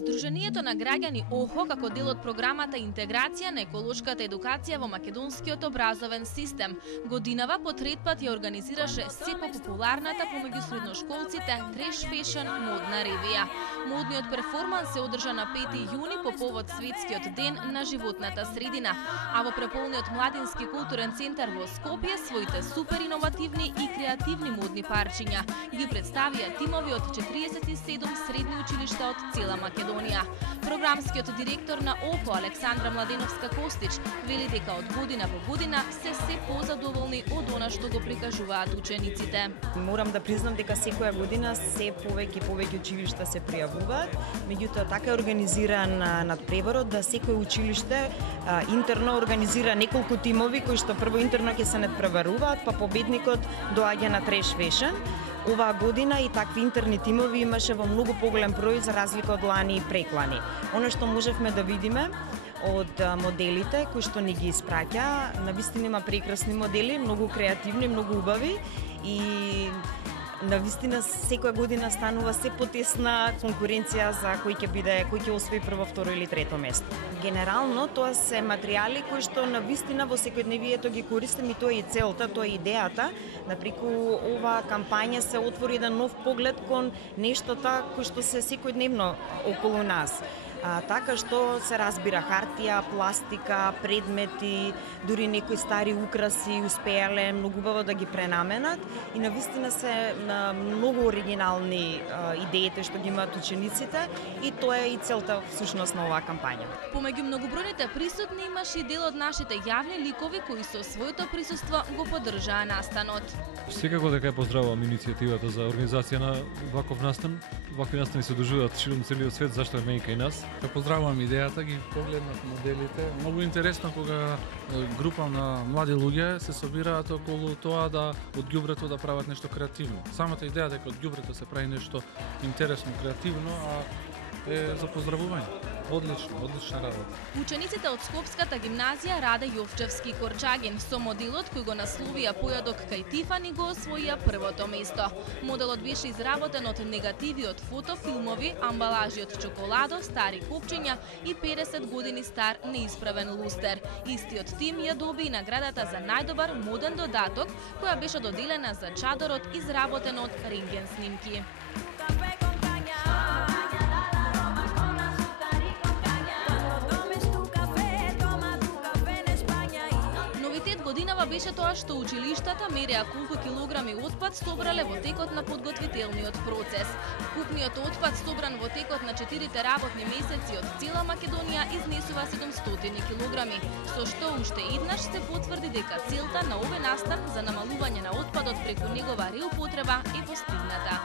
Сдруженијето на граѓани ОХО како дел од програмата Интеграција на еколошката едукација во македонскиот образовен систем годинава по трет пат ја организираше се популарната помеѓу средношколците Треш Фешн модна ревија. Модниот перформанс се одржа на 5 јуни по повод Светскиот ден на животната средина, а во преполниот младински културен центар во Скопје своите супер иновативни и креативни модни парчиња ги представија тимови од 47 средни училишта од цела Македонија. Програмскиот директор на ОХО Александра Младеновска-Костич вели дека од година во година се позадоволни од она што го прикажуваат учениците. Морам да признам дека секоја година се повеќе училишта се пријавуваат, меѓутоа така е организиран надпреварот да секој училиште интерно организира неколку тимови кои што прво интерно ќе се надпреваруваат, па победникот доаѓа на Треш Фешн. Оваа година и такви интерни тимови имаше во многу поголем број за разлика од лани и преклани. Оно што можевме да видиме од моделите кои што ни ги испраќа, навистина има прекрасни модели, многу креативни, многу убави и навистина секоја година станува се потесна конкуренција за кој ќе освои прво, второ или трето место. Генерално тоа се материјали кои што навистина во секојдневието ги користиме и тоа е и целта, тоа е идејата. Напреку оваа кампања се отвори еден нов поглед кон нештота кои што се секојдневно околу нас. Така што се разбира хартија, пластика, предмети, дури некои стари украси успеале многу убаво да ги пренаменат и навистина се многу оригинални идеите што ги имаат учениците и тоа е и целта всушност на оваа кампања. Помеѓу многобројните присутни имаше и дел од нашите јавни ликови кои со своето присуство го поддржаа настанот. Секако дека ја поздравувам иницијативата за организација на ваков настан. Вакви настани се одржуваат широм целиот свет, зашто не и кај нас. Ја поздравувам идејата, ги погледнав моделите. Многу интересно кога група на млади луѓе се собираат околу тоа да од ѓубрето да прават нешто креативно. Самата идеја дека од ѓубрето се прави нешто интересно, креативно, е за поздравување. Одлична работа. Учениците од Скопската гимназија Раде Јовчевски Корчагин со моделот кој го насловија појадок кај Тифани го освоија првото место. Моделот беше изработен од негативи од фотофилмови, амбалажи од чоколадо, стари копчиња и 50 години стар неисправен лустер. Истиот тим ја доби и наградата за најдобар моден додаток, која беше доделена за чадорот изработен од рентген снимки. Годинава беше тоа што училиштата мереа колку килограми отпад собрале во текот на подготвителниот процес. Купниот отпад собран во текот на 4 работни месеци од цела Македонија изнесува 700 килограми, со што уште еднаш се потврди дека целта на овој настан за намалување на отпадот преку негова реупотреба е постигната.